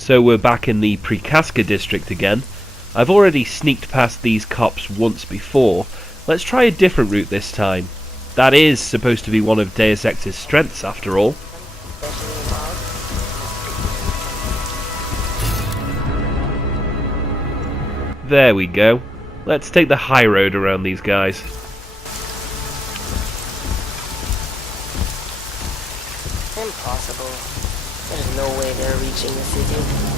So we're back in the Prikaska district again. I've already sneaked past these cops once before. Let's try a different route this time. That is supposed to be one of Deus Ex's strengths after all. There we go. Let's take the high road around these guys. Impossible. There's no way they're reaching the city.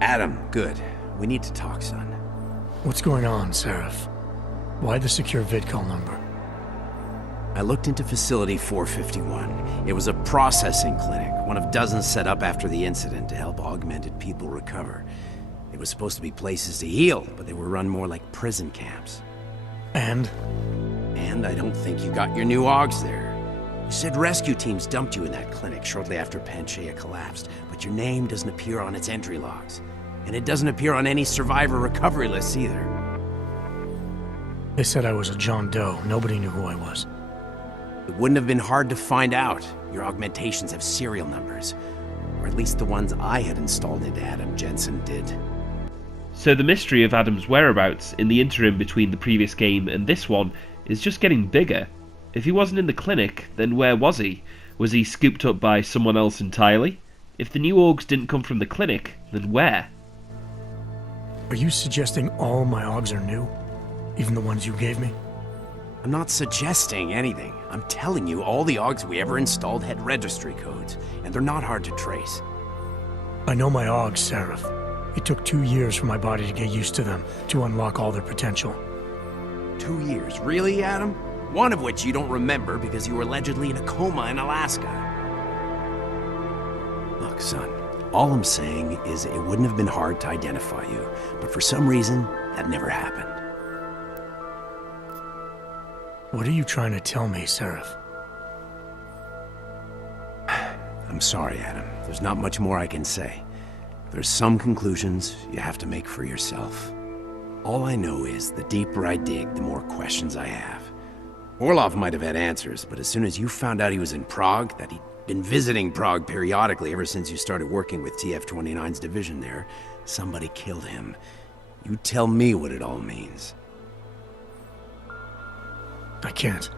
Adam, good. We need to talk, son. What's going on, Sarif? Why the secure vidcall number? I looked into Facility 451. It was a processing clinic, one of dozens set up after the incident to help augmented people recover. It was supposed to be places to heal, but they were run more like prison camps. And I don't think you got your new augs there. You said rescue teams dumped you in that clinic shortly after Panchaea collapsed, but your name doesn't appear on its entry logs. And it doesn't appear on any survivor recovery lists either. They said I was a John Doe. Nobody knew who I was. It wouldn't have been hard to find out. Your augmentations have serial numbers. Or at least the ones I had installed into Adam Jensen did. So the mystery of Adam's whereabouts in the interim between the previous game and this one is just getting bigger. If he wasn't in the clinic, then where was he? Was he scooped up by someone else entirely? If the new augs didn't come from the clinic, then where? Are you suggesting all my augs are new? Even the ones you gave me? I'm not suggesting anything. I'm telling you all the augs we ever installed had registry codes, and they're not hard to trace. I know my augs, Sarif. It took 2 years for my body to get used to them, to unlock all their potential. 2 years? Really, Adam? One of which you don't remember because you were allegedly in a coma in Alaska. Look, son, all I'm saying is it wouldn't have been hard to identify you, but for some reason, that never happened. What are you trying to tell me, Sarif? I'm sorry, Adam. There's not much more I can say. There's some conclusions you have to make for yourself. All I know is the deeper I dig, the more questions I have. Orlov might have had answers, but as soon as you found out he was in Prague, that he'd been visiting Prague periodically ever since you started working with TF-29's division there, somebody killed him. You tell me what it all means. I can't.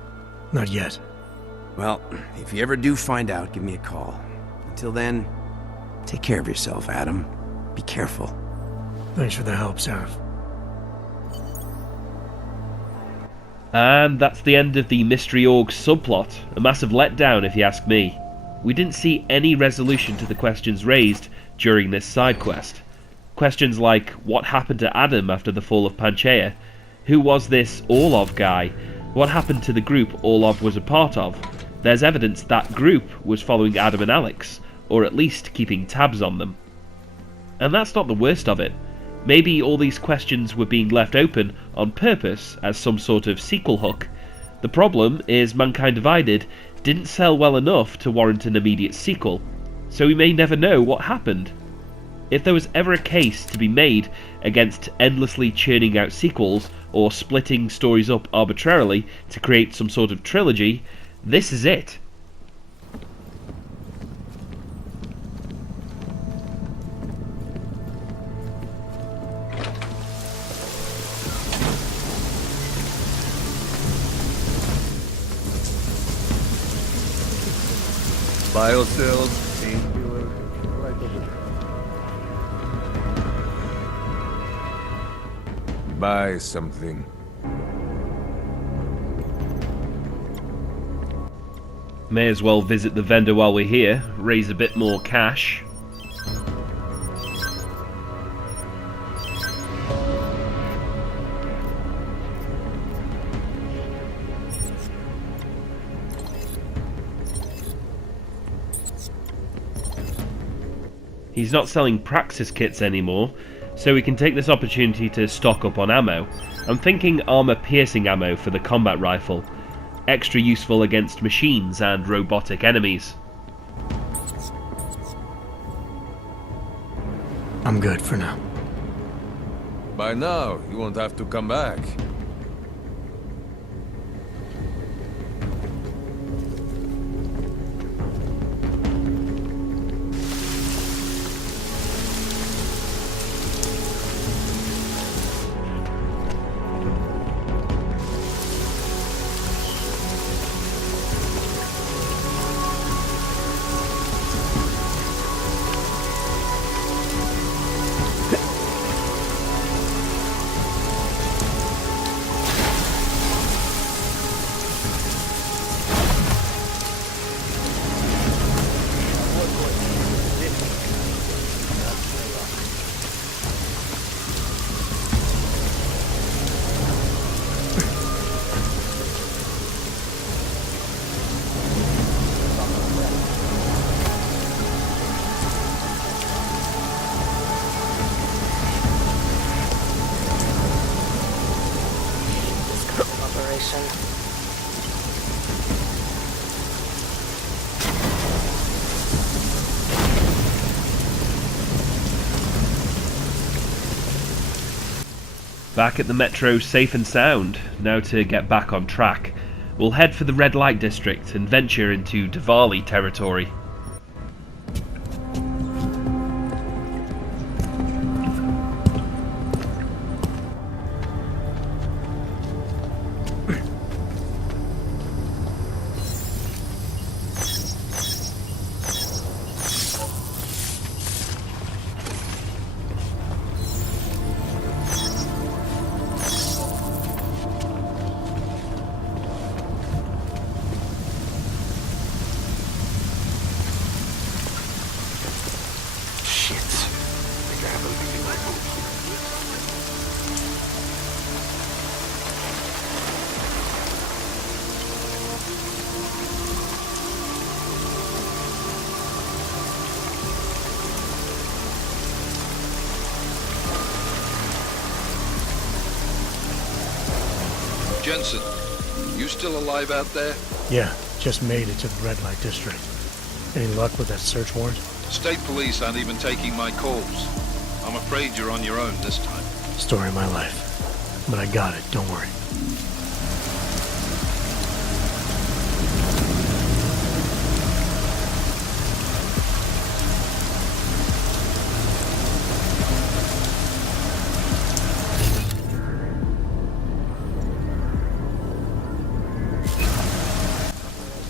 Not yet. Well, if you ever do find out, give me a call. Until then, take care of yourself, Adam. Be careful. Thanks for the help, Sarif. And that's the end of the Mystery Org subplot. A massive letdown, if you ask me. We didn't see any resolution to the questions raised during this side quest. Questions like, what happened to Adam after the fall of Panchaea? Who was this Orlov guy? What happened to the group Orlov was a part of? There's evidence that group was following Adam and Alex, or at least keeping tabs on them. And that's not the worst of it. Maybe all these questions were being left open on purpose as some sort of sequel hook. The problem is Mankind Divided didn't sell well enough to warrant an immediate sequel, so we may never know what happened. If there was ever a case to be made against endlessly churning out sequels or splitting stories up arbitrarily to create some sort of trilogy, this is it. Biocells, painkiller, right over there. Buy something. May as well visit the vendor while we're here, raise a bit more cash. He's not selling Praxis kits anymore, so we can take this opportunity to stock up on ammo. I'm thinking armor-piercing ammo for the combat rifle, extra useful against machines and robotic enemies. I'm good for now. By now, you won't have to come back. Operation. Back at the metro safe and sound. Now to get back on track. We'll head for the red light district and venture into Diwali territory. Jensen, you still alive out there? Yeah, just made it to the red light district. Any luck with that search warrant? State police aren't even taking my calls. I'm afraid you're on your own this time. Story of my life. But I got it, don't worry.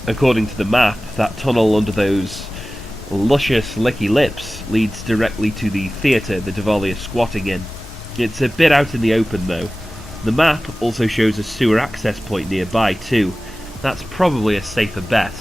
According to the map, that tunnel under those luscious licky lips leads directly to the theatre the Diwali is squatting in. It's a bit out in the open though. The map also shows a sewer access point nearby too. That's probably a safer bet.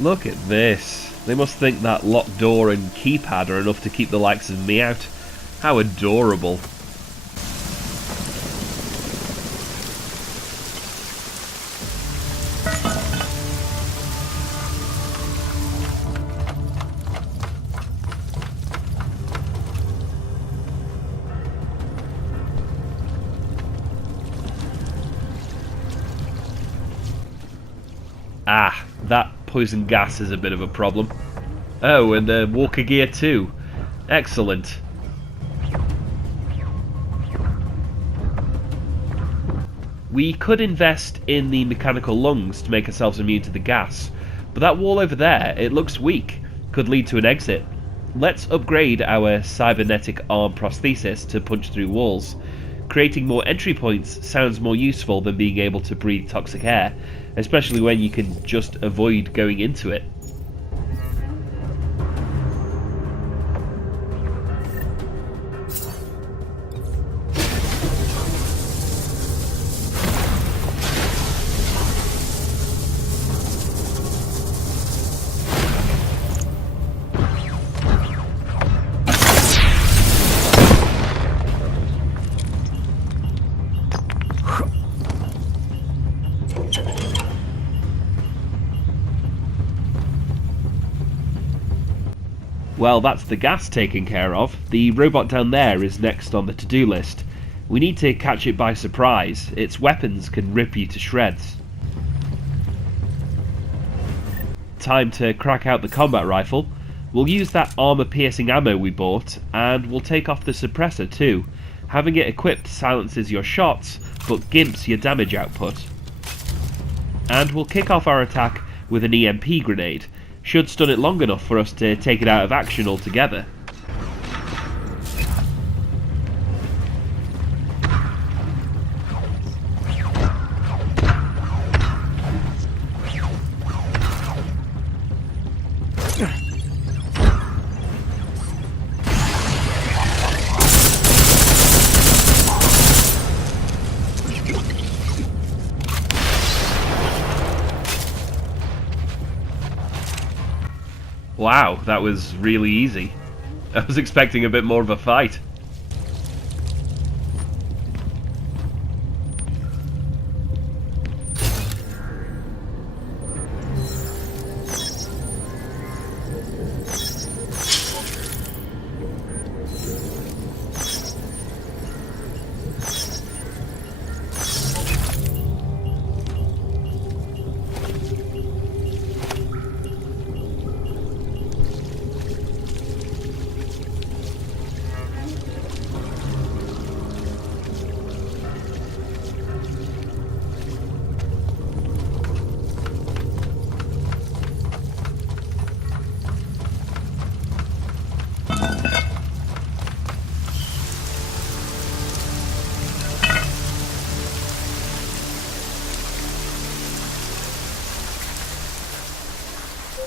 Look at this. They must think that locked door and keypad are enough to keep the likes of me out. How adorable. Ah, that poison gas is a bit of a problem. Oh, and walker gear too. Excellent. We could invest in the mechanical lungs to make ourselves immune to the gas, but that wall over there, it looks weak. Could lead to an exit. Let's upgrade our cybernetic arm prosthesis to punch through walls. Creating more entry points sounds more useful than being able to breathe toxic air, especially when you can just avoid going into it. Well, that's the gas taken care of. The robot down there is next on the to-do list. We need to catch it by surprise. Its weapons can rip you to shreds. Time to crack out the combat rifle. We'll use that armor-piercing ammo we bought, and we'll take off the suppressor too. Having it equipped silences your shots, but gimps your damage output. And we'll kick off our attack with an EMP grenade. Should stun it long enough for us to take it out of action altogether. Wow, that was really easy. I was expecting a bit more of a fight.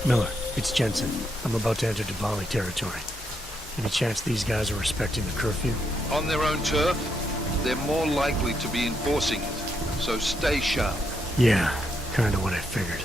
Miller, it's Jensen. I'm about to enter Dvali territory. Any chance these guys are respecting the curfew? On their own turf, they're more likely to be enforcing it, so stay sharp. Yeah, kinda what I figured.